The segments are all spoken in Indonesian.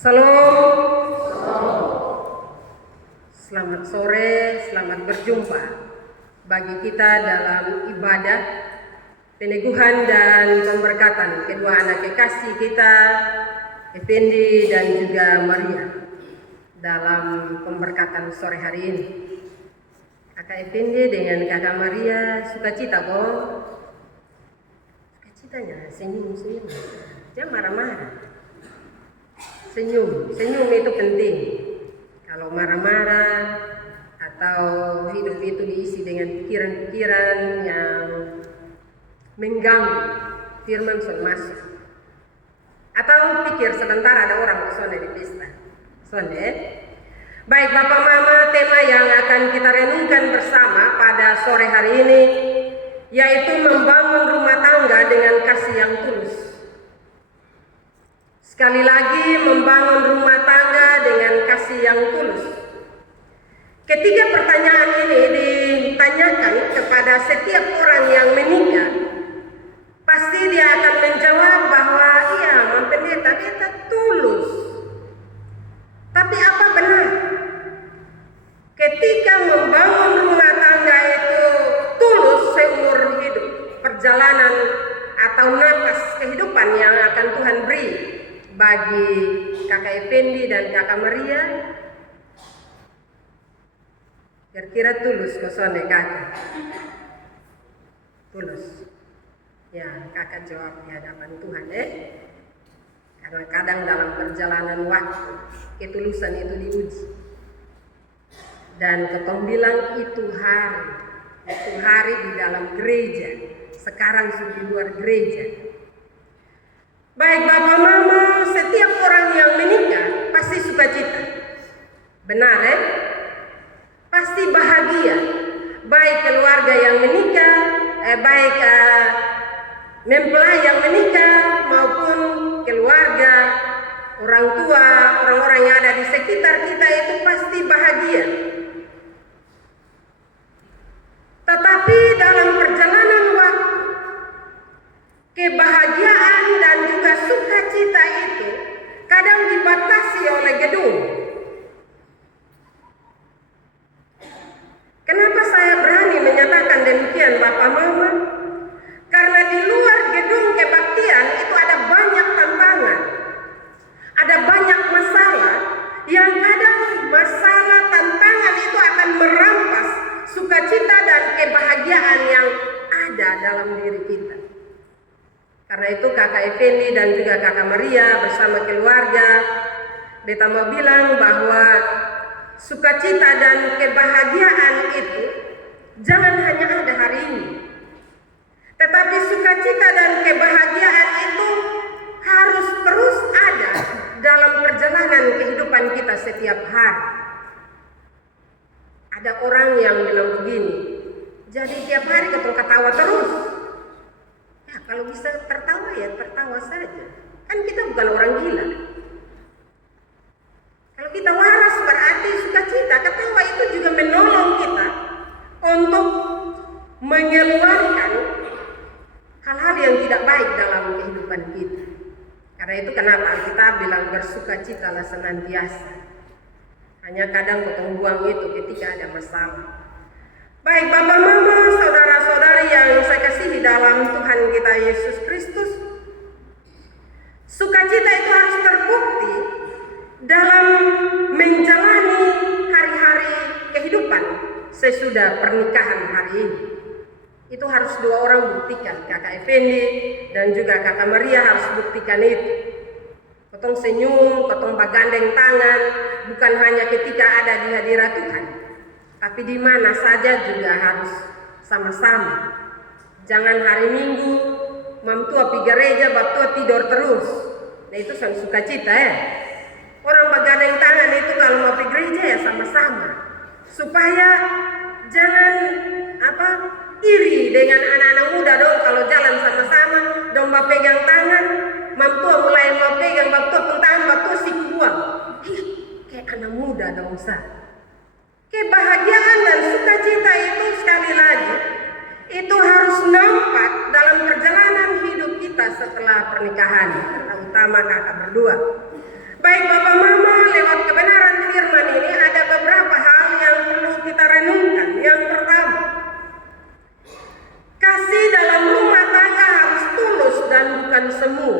Salam. Selamat sore, selamat berjumpa bagi kita dalam ibadah peneguhan dan pemberkatan kedua anak kekasih kita, Effendi dan juga Maria, dalam pemberkatan sore hari ini. Kakak Effendi dengan kakak Maria sukacita kok? Sukacitanya senyum-senyum, jangan marah-marah. Senyum itu penting. Kalau marah-marah atau hidup itu diisi dengan pikiran-pikiran yang mengganggu, firman sudah masuk. Atau pikir sebentar ada orang sonde di pesta. Sonde. Baik Bapak Mama, tema yang akan kita renungkan bersama pada sore hari ini yaitu membangun rumah tangga dengan kasih yang tulus. Sekali lagi, membangun rumah tangga dengan kasih yang tulus. Ketika pertanyaan ini ditanyakan kepada setiap orang yang menikah, pasti dia akan menjawab bahwa iya, Pendeta, kita tulus. Tapi apa benar? Ketika membangun rumah tangga itu tulus seumur hidup, perjalanan atau nafas kehidupan yang akan Tuhan beri bagi kakak Effendi dan kakak Maria, kira-kira tulus kosone kakak? Tulus. Ya, kakak jawab di hadapan Tuhan karena kadang dalam perjalanan waktu ketulusan itu diuji. Dan ketong bilang itu hari di dalam gereja, sekarang sudah di luar gereja. Baik Bapak Mama, setiap orang yang menikah pasti sukacita. Benar Pasti bahagia. Baik keluarga yang menikah, baik mempelai yang menikah maupun keluarga, orang tua, orang-orang yang ada di sekitar kita itu pasti bahagia. Tetapi dalam perjalanan waktu, kebahagiaan dan juga sukacita itu kadang dibatasi oleh gedung. Kenapa saya berani menyatakan demikian Bapak Mama? Karena di luar gedung kebaktian itu ada banyak tantangan. Ada banyak masalah yang kadang masalah tantangan itu akan merampas sukacita dan kebahagiaan yang ada dalam diri kita. Karena itu kakak Effendi dan juga kakak Maria bersama keluarga beta mau bilang bahwa sukacita dan kebahagiaan itu jangan hanya ada hari ini, tetapi sukacita dan kebahagiaan itu harus terus ada dalam perjalanan kehidupan kita setiap hari. Ada orang yang bilang begini, jadi tiap hari ketemu ketawa terus. Ya, kalau bisa tertawa ya tertawa saja. Kan kita bukan orang gila. Kalau kita waras berarti sukacita, ketawa itu juga menolong kita untuk mengeluarkan hal-hal yang tidak baik dalam kehidupan kita. Karena itu kenapa kita bilang bersukacitalah senantiasa. Hanya kadang potong buang itu ketika ada masalah. Baik Bapak Mama, saudara-saudari yang saya kasihi dalam Tuhan kita Yesus Kristus, sukacita itu harus terbukti dalam menjalani hari-hari kehidupan sesudah pernikahan hari ini. Itu harus dua orang buktikan, kakak Effendi dan juga kakak Maria harus buktikan itu. Potong senyum, potong bagandeng tangan, bukan hanya ketika ada di hadirat Tuhan, tapi di mana saja juga harus sama-sama. Jangan hari Minggu mamtua pergi gereja, baptua tidur terus. Nah itu sang sukacita Orang bagandeng tangan itu kalau mau pergi gereja ya sama-sama. Supaya jangan iri dengan anak-anak muda dong kalau jalan sama-sama, dong mau pegang tangan, mamtua mulai mau pegang baptua pun tangan, baptua si buang. Kayak anak muda dong Kebahagiaan dan sukacita itu sekali lagi itu harus nampak dalam perjalanan hidup kita setelah pernikahan, terutama kakak berdua. Baik Bapak Mama, lewat kebenaran firman ini ada beberapa hal yang perlu kita renungkan. Yang pertama, kasih dalam rumah tangga harus tulus dan bukan semu,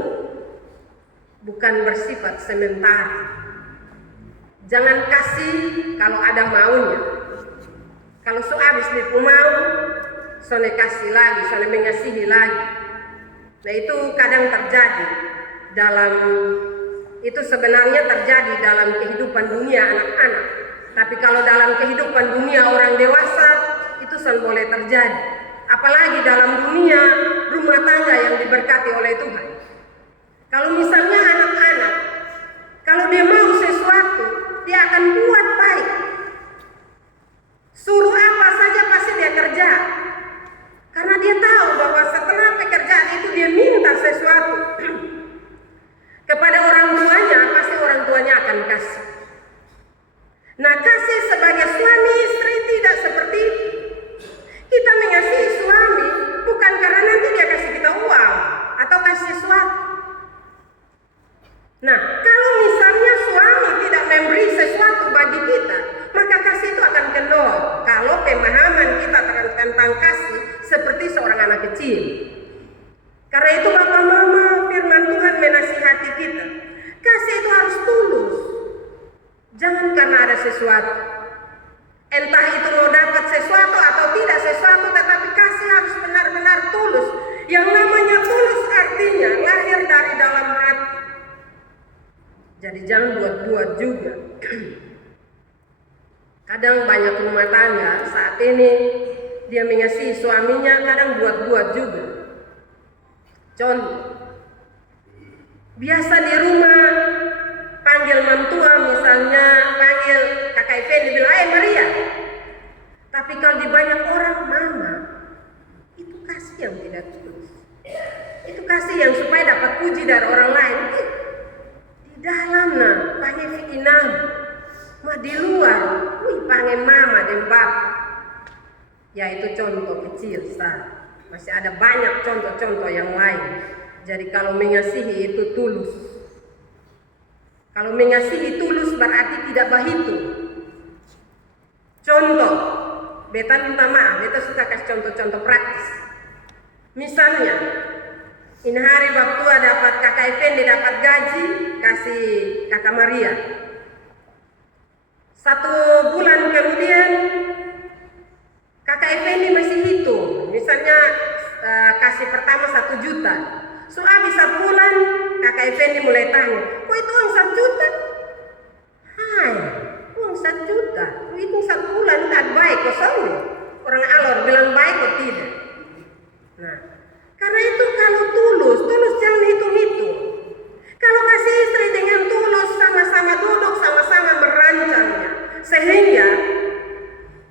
bukan bersifat sementara. Jangan kasih kalau ada maunya. Kalau habis di mau, sone kasih lagi, sone mengasihi lagi. Nah itu kadang terjadi itu sebenarnya terjadi dalam kehidupan dunia anak-anak. Tapi kalau dalam kehidupan dunia orang dewasa, itu boleh terjadi. Apalagi dalam dunia rumah tangga yang diberkati oleh Tuhan. Kalau misalnya anak-anak, kalau dia mau sesuatu, dia akan buat baik. Suruh apa saja pasti dia kerja. Karena dia tahu bahwa setelah pekerjaan itu dia minta sesuatu kepada orang tuanya, pasti orang tuanya akan kasih. Nah, kasih sebagai suami istri tidak seperti itu. Kita mengasihi suami bukan karena nanti dia kasih kita uang atau kasih sesuatu. Nah, kalau misalnya suami tidak memberi sesuatu bagi kita, maka kasih itu akan kendor. Kalau pemahaman kita tentang kasih seperti seorang anak kecil. Karena itu Bapak Mama, firman Tuhan menasihati kita. Kasih itu harus tulus. Jangan karena ada sesuatu. Entah itu mau dapat sesuatu atau tidak sesuatu, tetapi kasih harus benar-benar tulus. Yang namanya tulus artinya lahir dari dalam hati. Jadi jangan buat-buat juga. Kadang banyak rumah tangga saat ini dia mengasihi suaminya, kadang buat-buat juga. Contoh, biasa di rumah panggil mantua, misalnya panggil kakak Effendi bilang, Maria. Tapi kalau di banyak orang, mama, itu kasih yang tidak tulus. Itu kasih yang supaya dapat puji dari orang lain. Di dalam panggil fikinam, mah di luar, panggil mama dan bapak. Ya itu contoh kecil sah. Masih ada banyak contoh-contoh yang lain. Jadi kalau mengasihi itu tulus. Kalau mengasihi tulus berarti tidak berhitung. Contoh, beta minta maaf, beta suka kasih contoh-contoh praktis. Misalnya, ini hari Baptua dapat kakak Effendi dapat gaji, kasih kakak Maria. 1 bulan kemudian, kakak Effendi masih hitung. Misalnya kasih pertama 1 juta. So habis 1 bulan kakak Effendi mulai tanya, kok itu uang 1 juta? Hai, uang 1 juta. Itu 1 bulan tak baik kok soalnya. Orang alor bilang baik kok tidak. Nah, karena itu kalau tulus jangan hitung-hitung. Kalau kasih istri dengan tulus, sama-sama duduk, sama-sama merancangnya, sehingga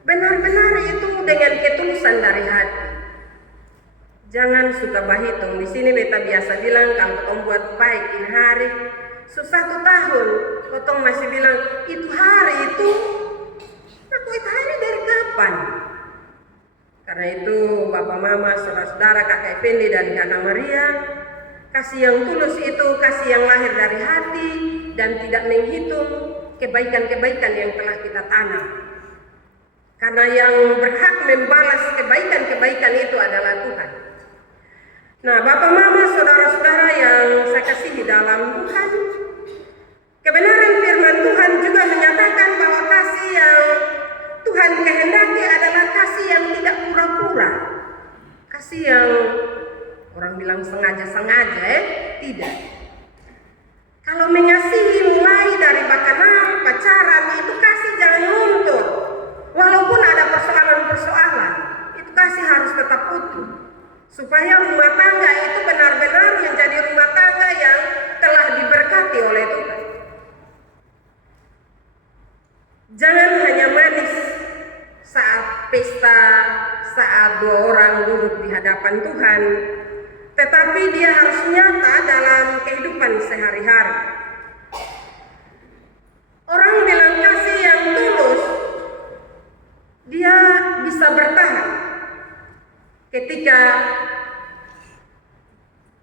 benar-benar itu dengan ketulusan dari hati. Jangan suka berhitung. Di sini beta biasa bilang kalau potong buat baik ini hari, 1 tahun, potong masih bilang itu hari itu. Nah, kok itu hari dari kapan? Karena itu Bapak Mama, saudara-saudara, kakak Effendi dan kakak Maria, kasih yang tulus itu kasih yang lahir dari hati dan tidak menghitung kebaikan-kebaikan yang telah kita tanam. Karena yang berhak membalas kebaikan-kebaikan itu adalah Tuhan. Nah, Bapak Mama, saudara-saudara yang saya kasihi dalam Tuhan, kebenaran firman Tuhan juga menyatakan bahwa kasih yang Tuhan kehendaki adalah kasih yang tidak pura-pura. Kasih yang orang bilang sengaja-sengaja, tidak. Kalau mengasihi mulai dari bakanal, pacaran, itu kasih jangan luntur. Walaupun ada persoalan-persoalan, itu kasih harus tetap utuh. Supaya rumah tangga itu benar-benar menjadi rumah tangga yang telah diberkati oleh Tuhan. Jangan hanya manis saat pesta, saat 2 orang duduk di hadapan Tuhan, tetapi dia harus nyata dalam kehidupan sehari-hari. Orang bilang kasih yang tulus, dia bisa bertahan ketika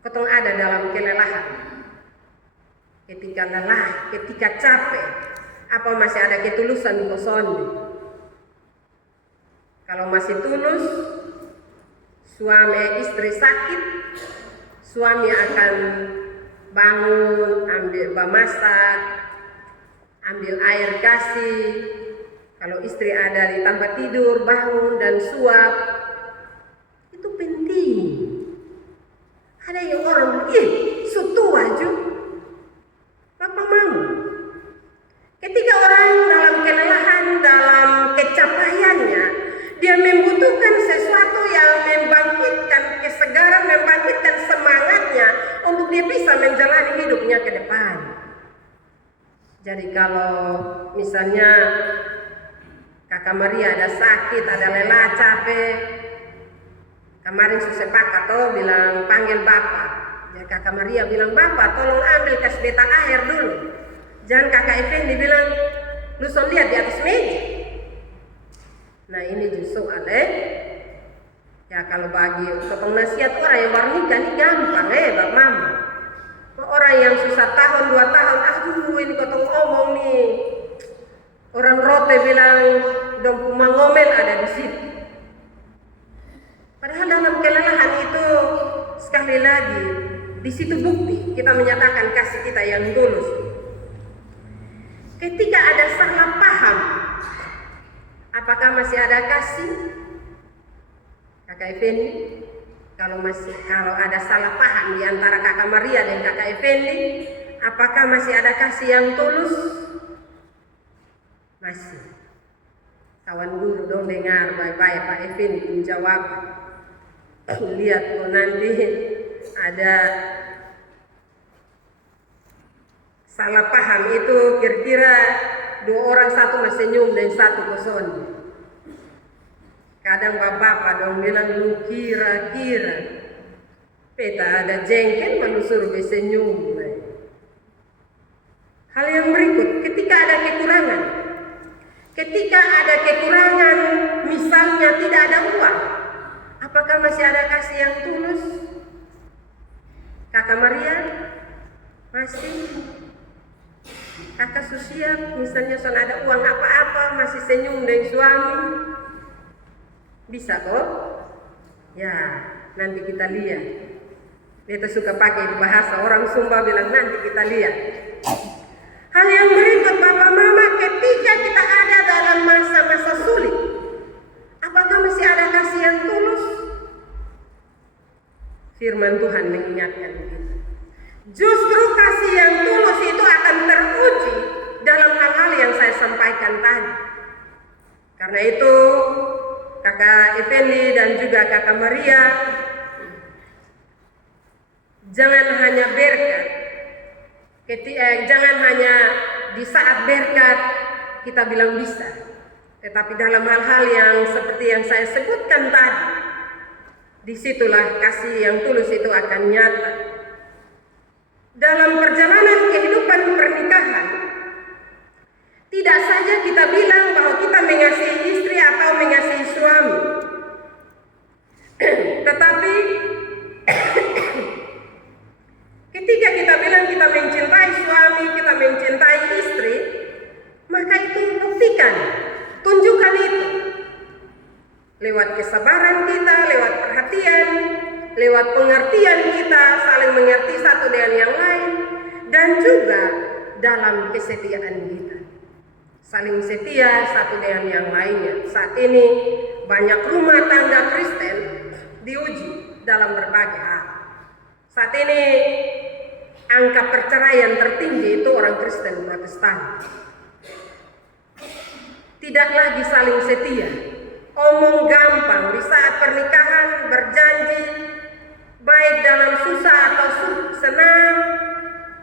potong ada dalam kelelahan. ketika lelah, ketika capek, apa masih ada ketulusan koson? Kalau masih tulus, suami istri sakit, suami akan bangun, ambil masak, ambil air kasih. Kalau istri ada di tempat tidur, bangun dan suap. Itu penting. Ada yang orang bilang, sutua aja. Bapak mama. Ketika orang dalam kelelahan, dalam kecapaiannya, dia membutuhkan sesuatu yang membangkitkan kesegaran, membangkitkan semangatnya untuk dia bisa menjalani hidupnya ke depan. Jadi kalau misalnya Kakak Maria ada sakit, ada lelah, capek, kemarin sesepak atau bilang panggil Bapak. Ya Kakak Maria bilang, Bapak tolong ambil kas beta air dulu. Jangan Kakak Effendi bilang, lu so lihat di atas meja. Nah ini justru ya kalau bagi potong nasihat orang yang baru nikah ini gampang Bapak Mama. Orang yang susah tahun 2 tahun, aduh ini potong ngomong nih. Orang rote bilang dong ngomel ada di situ. Padahal dalam kelelahan itu sekali lagi di situ bukti kita menyatakan kasih kita yang tulus. Ketika ada salah paham, apakah masih ada kasih? Kakak Effendi, kalau ada salah paham di antara Kakak Maria dan Kakak Effendi, apakah masih ada kasih yang tulus? Masih. Kawan guru dong dengar baik-baik Pak Effendi menjawab. Lihat nanti ada salah paham itu kira-kira 2 orang, satu masih senyum dan satu kosong. Kadang bapak dong bilang lu kira-kira peta ada jengkel menusur senyum. Hal yang berikut, ketika ada kekurangan, misalnya tidak ada uang, apakah masih ada kasih yang tulus? Kakak Maria masih. Kakak Susiat misalnya soal ada uang apa-apa masih senyum dengan suami, bisa kok? Ya nanti kita lihat. Beta suka pakai bahasa orang Sumba bilang nanti kita lihat. Hal yang berikut Bapak Mama, ketika kita ada dalam masa-masa sulit, apakah masih ada kasih yang tulus? Firman Tuhan mengingatkan kita. Justru kasih yang tulus itu akan teruji dalam hal-hal yang saya sampaikan tadi. Karena itu Kakak Effendi dan juga Kakak Maria, jangan hanya berkat, jangan hanya di saat berkat kita bilang bisa, tetapi dalam hal-hal yang seperti yang saya sebutkan tadi, disitulah kasih yang tulus itu akan nyata. Dalam perjalanan kehidupan pernikahan, tidak saja kita bilang bahwa kita mengasihi istri atau mengasihi suami, tetapi ketika kita bilang kita mencintai suami, kita mencintai istri, maka itu buktikan, tunjukkan itu lewat kesabaran kita, lewat perhatian, lewat pengertian kita, saling mengerti satu dengan yang lain, dan juga dalam kesetiaan kita, saling setia satu dengan yang lainnya. Saat ini banyak rumah tangga Kristen diuji dalam berbagai hal. Saat ini angka perceraian tertinggi itu orang Kristen Protestan. Tidak lagi saling setia, omong gampang di saat pernikahan, berjanji baik dalam susah atau senang,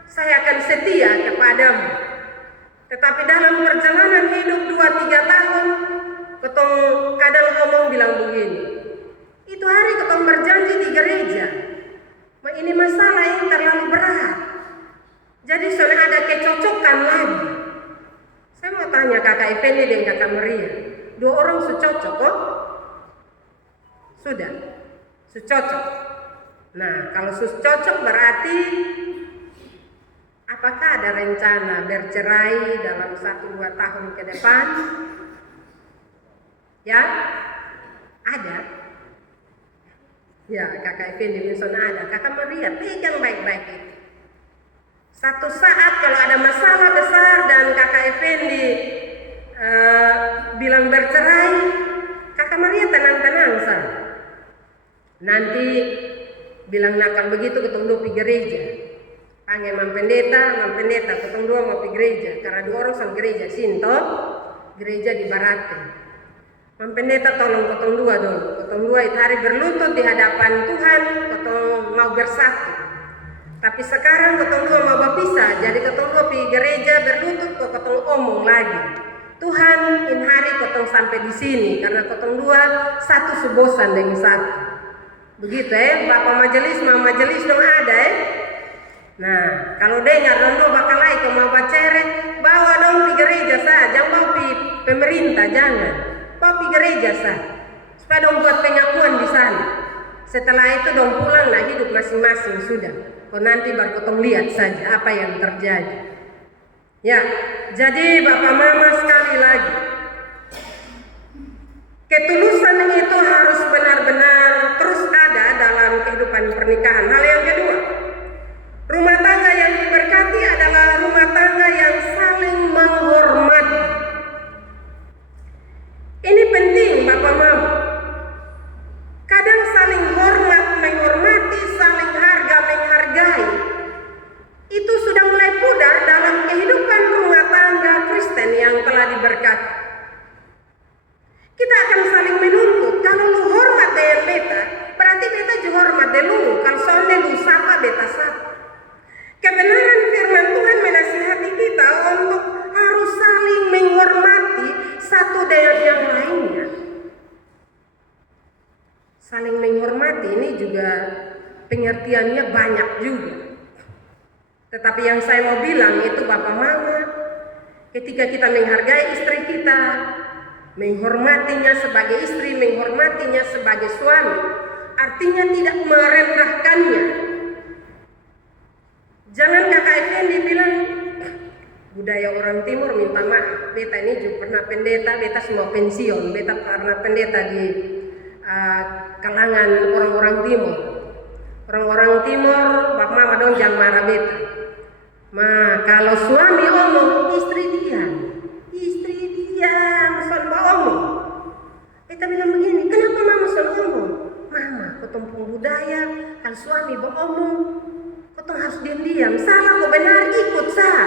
saya akan setia kepadamu. Tetapi dalam perjalanan hidup 2-3 tahun, ketong kadang ngomong bilang begini, itu hari ketong berjanji di gereja, ini masalah yang terlalu berat, jadi sudah ada kecocokan lagi. Saya mau tanya Kakak Effendi dan Kakak Maria, 2 orang secocok kok? Sudah, secocok. Nah, kalau cocok berarti apa apakah ada rencana bercerai dalam 1-2 tahun ke depan? Ya, ada. Ya, Kakak Effendi Wilson ada. Kakak Maria pegang baik-baik itu. Satu saat kalau ada masalah besar dan Kakak Effendi bilang bercerai, Kakak Maria tenang-tenang saja. Nanti bilang nakal begitu ketemu dua pergi gereja. Panggil Pendeta, ketemu dua mau pergi gereja. Karena 2 orang sama gereja Sinto, gereja di Barate. Pendeta tolong ketemu dua dulu. Ketemu dua itu hari berlutut di hadapan Tuhan, ketemu mau bersatu. Tapi sekarang ketemu dua mau berpisah. Jadi ketemu dua pergi gereja berlutut kok ketemu omong lagi. Tuhan, in hari ketemu sampai di sini karena ketemu dua satu sebosan dengan satu. Begitu Bapak majelis, Mama majelis dong ada Nah, kalau dengar dong bakal lagi kau mau bacere, bawa dong pergi gereja saja, jangan bawa pergi pemerintah, jangan. Bawa pergi gereja saja, supaya dong buat pengakuan di sana. Setelah itu dong pulang, nah hidup masing-masing sudah. Kau nanti baru kau lihat saja apa yang terjadi. Ya, jadi Bapak Mama sekali lagi, ketulusan itu harus benar-benar terus ada dalam kehidupan pernikahan. Hal yang kedua, rumah tangga yang diberkati adalah rumah tangga yang saling menghormati. Ini penting Bapak Mama. Kadang saling hormat, menghormati, saling harga, menghargai. Itu sudah mulai pudar dalam kehidupan rumah tangga Kristen yang telah diberkati. Kita akan saling menuntut. Kalau lu hormat dengan beta, berarti beta juga hormat dengan lu. Kalau soalnya lu sapa, beta sapa. Kebenaran firman Tuhan menasihati kita untuk harus saling menghormati satu dengan yang lainnya. Saling menghormati ini juga pengertiannya banyak juga. Tetapi yang saya mau bilang itu Bapak Mama, ketika kita menghargai istri kita, menghormatinya sebagai istri, menghormatinya sebagai suami, artinya tidak merendahkannya. Jangan Kakak Effendi bilang, budaya orang timur minta maaf, beta ini juga pernah pendeta, beta semua pensiun, beta pernah pendeta di kalangan orang-orang timur. Orang-orang timur, Bapak Mama dong jangan marah beta. Kalau suami omong, istri diam, son omong. Beta bilang begini, kenapa Mama son omong? Mama, ketempung budaya, kalau suami beromong, ketong harus diam-diam. Salah kok benar, ikut sah.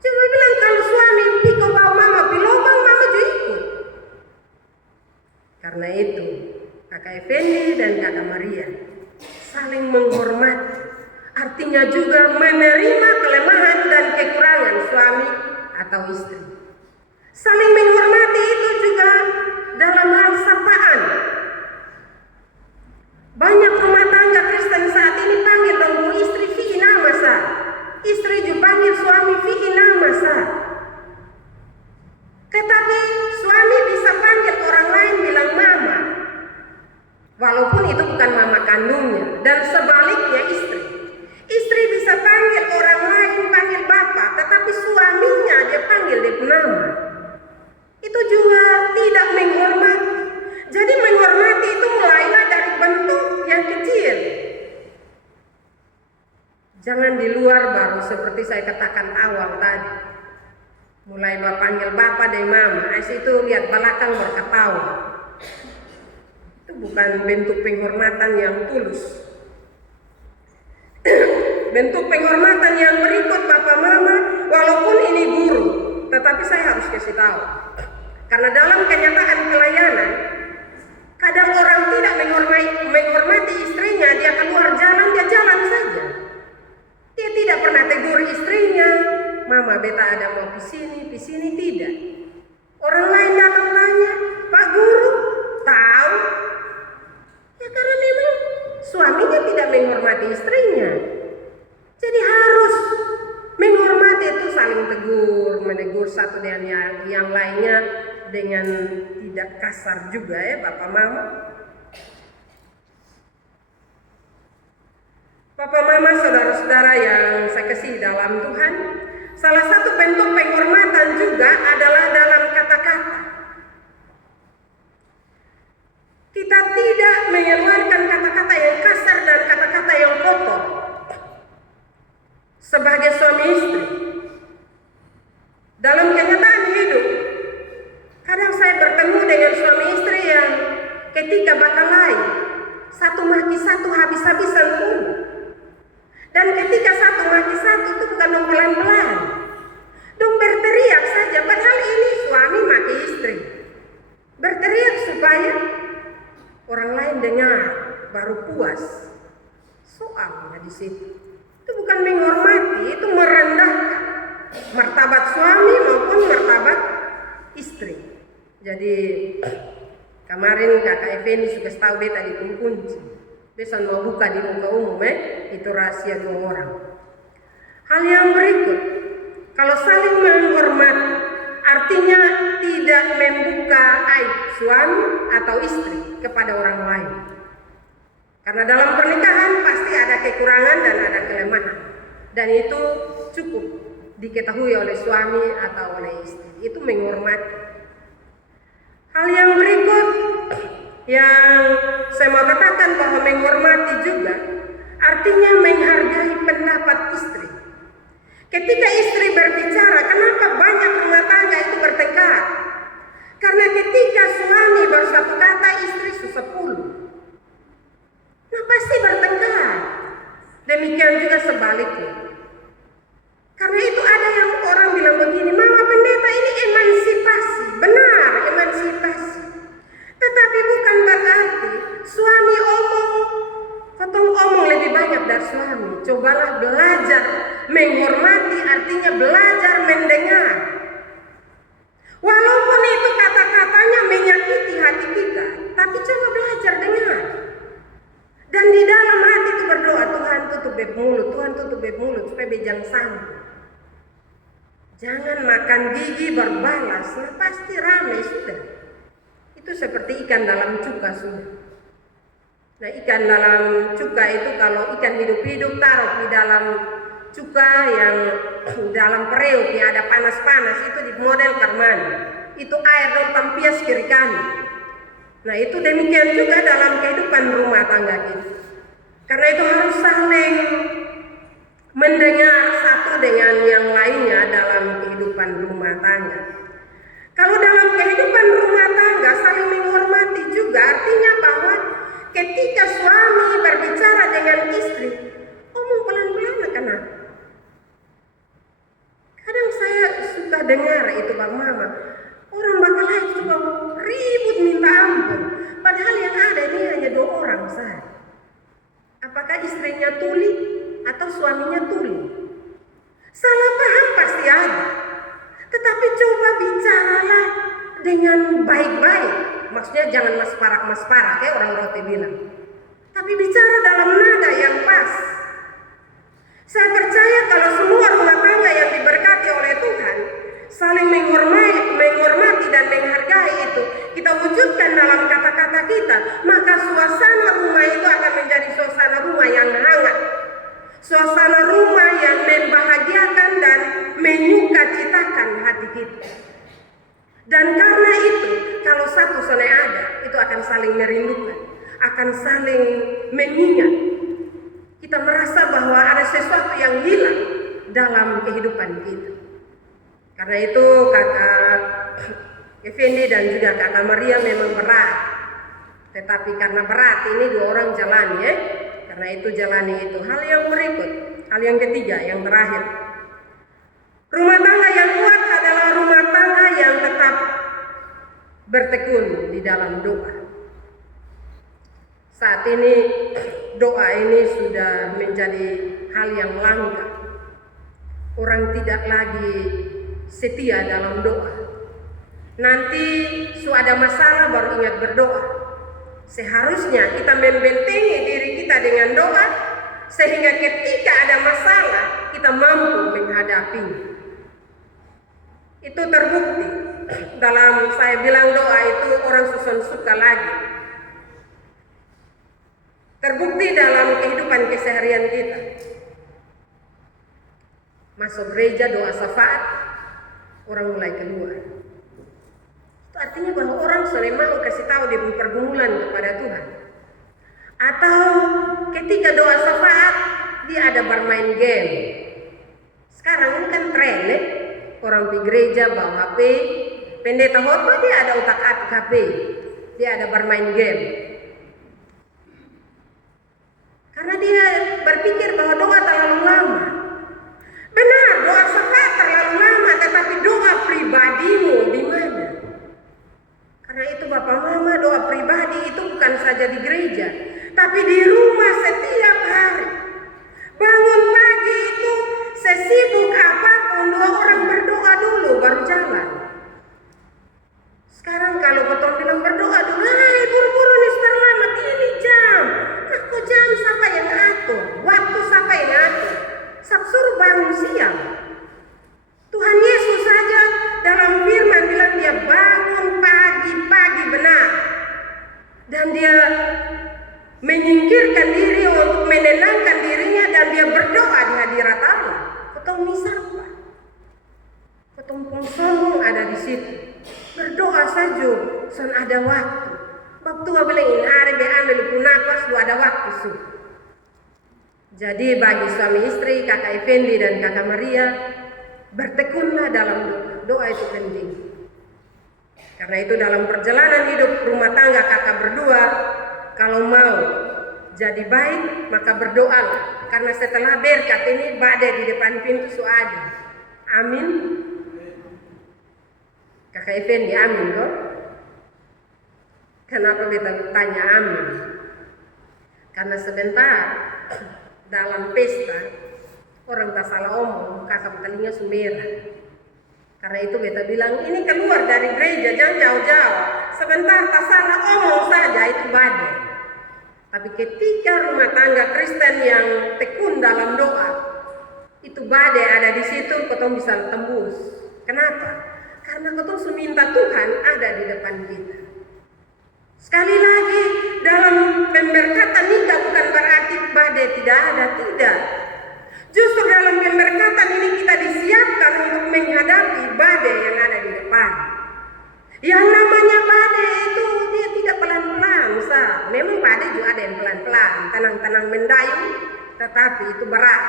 Cuma bilang kalau suami piko bawa Mama pilobang, Mama juga ikut. Karena itu, Kakak Effendi dan Kakak Maria saling menghormati. Artinya juga menerima kelemahan dan kekurangan suami atau istri. Saling menghormati itu juga dalam hal sapaan. Banyak rumah tangga Kristen saat ini panggil dong istri fi nama sa. Istri juga panggil suami fi nama sa. Tetapi suami bisa panggil orang lain bilang mama. Walaupun itu bukan mama kandungnya. Dan sebaliknya istri. Istri bisa panggil orang lain, panggil bapak, tetapi suaminya dia panggil dia nama. Itu juga tidak menghormati. Jadi menghormati itu mulailah dari bentuk yang kecil. Jangan di luar baru seperti saya katakan awal tadi. Mulai panggil bapak dan mama, itu lihat belakang berketawa. Itu bukan bentuk penghormatan yang tulus. Bentuk penghormatan yang berikut Bapak Mama, walaupun ini guru, tetapi saya harus kasih tahu. Karena dalam kenyataan pelayanan, kadang orang tidak menghormati istrinya, dia keluar jalan, dia jalan saja. Dia tidak pernah tegur istrinya, Mama beta ada mau di sini tidak. Orang lain datang tanya, Pak Guru, tahu? Ya karena memang suaminya tidak menghormati istrinya. Jadi harus menghormati itu saling menegur satu dengan yang lainnya dengan tidak kasar juga Bapak Mama. Bapak, Mama, saudara-saudara yang saya kasih dalam Tuhan, salah satu bentuk penghormatan juga adalah dalam kata-kata. Kita tidak mengeluarkan kata-kata yang kasar dan kata-kata yang kotor sebagai suami istri. Dalam kenyataan hidup, kadang saya bertemu dengan suami istri yang ketika bakalahi, satu maki satu habis-habisan pun. Dan ketika satu maki satu itu bukan dong pelan-pelan, dong berteriak saja, padahal ini suami maki istri. Berteriak supaya orang lain dengar, baru puas. Soalnya di situ itu bukan menghormati, itu merendahkan martabat suami maupun martabat istri. Jadi kemarin kakak Effendi suka tahu beta di kunci. Besan mau buka di muka umum, itu rahasia 2 orang. Hal yang berikut, kalau saling menghormati, artinya tidak membuka aib suami atau istri kepada orang lain. Karena dalam pernikahan pasti ada kekurangan dan ada kelemahan. Dan itu cukup diketahui oleh suami atau oleh istri. Itu menghormati. Hal yang berikut yang saya mau katakan bahwa menghormati juga artinya menghargai pendapat istri. Ketika istri berbicara, kenapa banyak rumah tangga itu bertengkar? Karena ketika suami bersatu kata, istri 10. Nah pasti bertengkar. Demikian juga sebaliknya. Karena itu ada yang orang bilang begini, Mama Pendeta ini emansipasi. Benar, emansipasi. Tetapi bukan berarti suami potong omong lebih banyak dari suami. Cobalah belajar menghormati, artinya belajar mendengar. Walaupun itu kata-katanya menyakiti hati kita, tapi coba belajar dengar. Dan di dalam hati itu berdoa, Tuhan tutup beb mulut, Tuhan tutup beb mulut supaya bejang sanggup. Jangan makan gigi berbalas, nah pasti ramai sudah. Itu seperti ikan dalam cuka sudah. Nah ikan dalam cuka itu kalau ikan hidup-hidup taruh di dalam cuka yang dalam periuk yang ada panas-panas itu di model karman. Itu air dong tampias kiri kanan. Nah itu demikian juga dalam kehidupan rumah tangga kita. Karena itu harus saling mendengar satu dengan yang lainnya dalam kehidupan rumah tangga. Kalau dalam kehidupan rumah tangga saling menghormati juga artinya bahwa ketika suami berbicara dengan istri, omong pelan-pelan kenapa? Kadang saya suka dengar itu Bang Mama, orang bakal lain cuma ribut minta ampun, padahal yang ada ini hanya 2 orang saja. Apakah istrinya tuli atau suaminya tuli? Salah paham pasti ada. Tetapi coba bicaralah dengan baik-baik. Maksudnya jangan mas parak ya orang roti bilang. Tapi bicara dalam nada yang pas. Saya percaya kalau semua rumah tangga yang diberkati oleh Tuhan saling menghormati dan menghargai itu kita wujudkan dalam kata-kata kita, maka suasana rumah itu akan menjadi suasana rumah yang hangat. Suasana rumah yang membahagiakan dan menyukacitakan hati kita. Dan karena itu, kalau satu sonai ada, itu akan saling merindukan, akan saling mengingat. Kita merasa bahwa ada sesuatu yang hilang dalam kehidupan kita. Karena itu kakak Effendi dan juga kakak Maria memang berat. Tetapi karena berat ini 2 orang jalan ya. Karena itu jalani itu. Hal yang berikut, hal yang ketiga, yang terakhir. Rumah tangga yang kuat adalah rumah tangga yang tetap bertekun di dalam doa. Saat ini doa ini sudah menjadi hal yang langka. Orang tidak lagi setia dalam doa. Nanti ada masalah baru ingat berdoa. Seharusnya kita membentengi diri kita dengan doa, sehingga ketika ada masalah kita mampu menghadapinya. Itu terbukti dalam saya bilang doa itu orang susun suka lagi. Terbukti dalam kehidupan keseharian kita. Masuk gereja doa syafaat, orang mulai keluar. Itu artinya bahwa orang sudah mau kasih tahu dia pergumulan kepada Tuhan. Atau ketika doa syafaat dia ada bermain game. Sekarang ini kan tren ya, orang di gereja bawa HP, pendeta khotbah dia ada utak-atik HP, dia ada bermain game. Karena dia berpikir bahwa doa terlalu lama. Benar, doa syafaat terlalu lama, tetapi doa pribadimu di mana? Karena itu Bapak Mama, doa pribadi itu bukan saja di gereja, tapi di rumah setiap hari. Bangun pagi itu sesibuk apapun, dua orang berdoa dulu baru jalan. Sekarang kalau betul bilang berdoa dulu, hai buru-buru nih selamat ini jam. Nah kok jam siapa yang atur? Waktu siapa yang atur? Suruh bangun siang. Tuhan Yesus saja dalam firman bilang dia bangun pagi-pagi benar. Dan dia menyingkirkan diri untuk menenangkan dirinya dan dia berdoa di hadirat Allah. Ketemu siapa? Ketemu sombong ada di situ. Berdoa saja, son ada waktu. Waktu bilang ini hari dia ambil punakas, ada waktu su. Jadi bagi suami istri, kakak Effendi dan kakak Maria, bertekunlah dalam doa. Doa itu penting. Karena itu dalam perjalanan hidup rumah tangga kakak berdua, kalau mau jadi baik, maka berdoalah. Karena setelah berkat ini badai di depan pintu ada. Amin. Kakak Effendi amin kok. Kenapa beta tanya amin? Karena sebentar dalam pesta orang tak salah omong, kakak telinga sumerah. Karena itu beta bilang ini keluar dari gereja jangan jauh-jauh. Sebentar tak salah omong saja itu badai. Tapi ketika rumah tangga Kristen yang tekun dalam doa, itu badai ada di situ, ketong bisa tembus. Kenapa? Karena ketong minta Tuhan ada di depan kita. Sekali lagi, dalam pemberkatan nikah bukan berarti badai tidak ada, tidak. Justru dalam pemberkatan ini kita disiapkan untuk menghadapi badai yang ada di depan. Yang namanya badai itu dia tidak pelan-pelan, memang badai juga ada yang pelan-pelan, tenang-tenang mendayung, tetapi itu berat.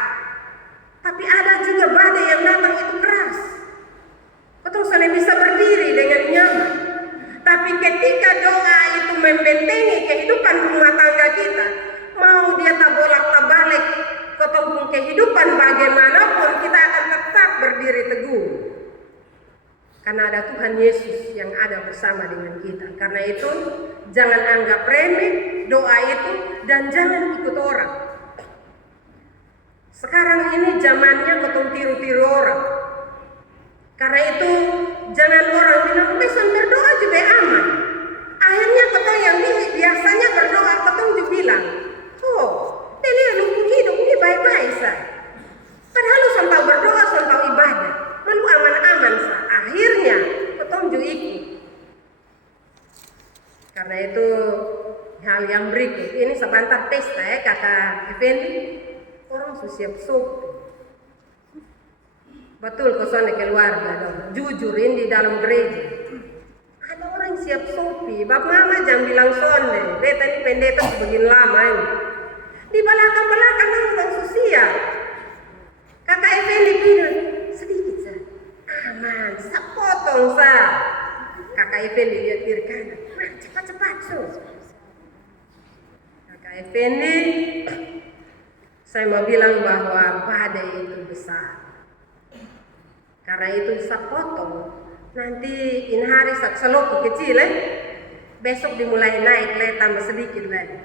Tapi ada juga badai yang datang itu keras. Ketong sudah bisa berdiri dengan nyaman. Tapi ketika doa itu membentengi kehidupan rumah tangga kita, mau dia tak bolak-balik ketemu kehidupan bagaimanapun, kita akan tetap berdiri teguh. Karena ada Tuhan Yesus yang ada bersama dengan kita. Karena itu jangan anggap remeh doa itu dan jangan ikut orang. Sekarang ini zamannya ketemu tiru-tiru orang. Karena itu jangan orang bilang besok berdoa juga aman. Akhirnya ketemu yang biasanya berdoa ketemu juga bilang, oh, ini lu hidup ini baik-baik sah. Padahal lu tahu berdoa, tahu ibadah, lu aman-aman sah. Akhirnya ketemu juga ikut. Karena itu hal yang berikut ini sebentar pesta ya kakak Effendi, orang siap sup. Betul kosong keluarga dong. Jujurin di dalam gereja. Ada orang siap sopi. Bapak mama jangan bilang sonde. Beta ini pendeta begini lama ini. Di belakang-belakang orang sosial. Kakak Effendi bilang sedikit sah. Aman, sapotong sah. Kakak Effendi lihat kiri kanan. Nah, cepat-cepat so. Kakak Effendi, saya mau bilang bahwa badai itu besar. Karena itu bisa potong. Nanti ini hari seloki kecil besok dimulai naik tambah sedikit lagi.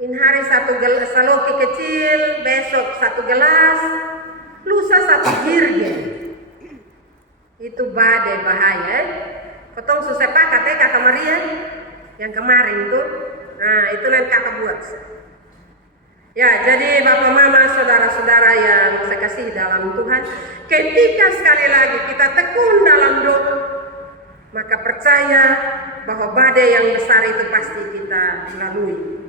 Ini hari satu seloki kecil, besok satu gelas, lusa satu jirgen. Itu badai bahaya. Potong susah pakai kata Maria yang kemarin tuh. Nah itu nanti kakak buat. Ya, jadi Bapak Mama, saudara-saudara yang saya kasih dalam Tuhan, ketika sekali lagi kita tekun dalam doa, maka percaya bahwa badai yang besar itu pasti kita lalui.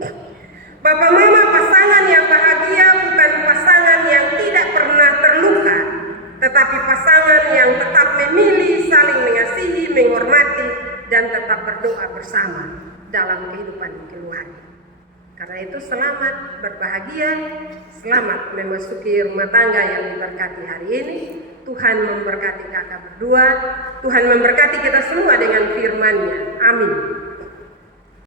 Bapak mama pasangan yang bahagia bukan pasangan yang tidak pernah terluka, tetapi pasangan yang tetap memilih, saling mengasihi, menghormati, dan tetap berdoa bersama dalam kehidupan keluarga. Karena itu selamat berbahagia, selamat memasuki rumah tangga yang diberkati hari ini. Tuhan memberkati kakak berdua, Tuhan memberkati kita semua dengan firman-Nya. Amin.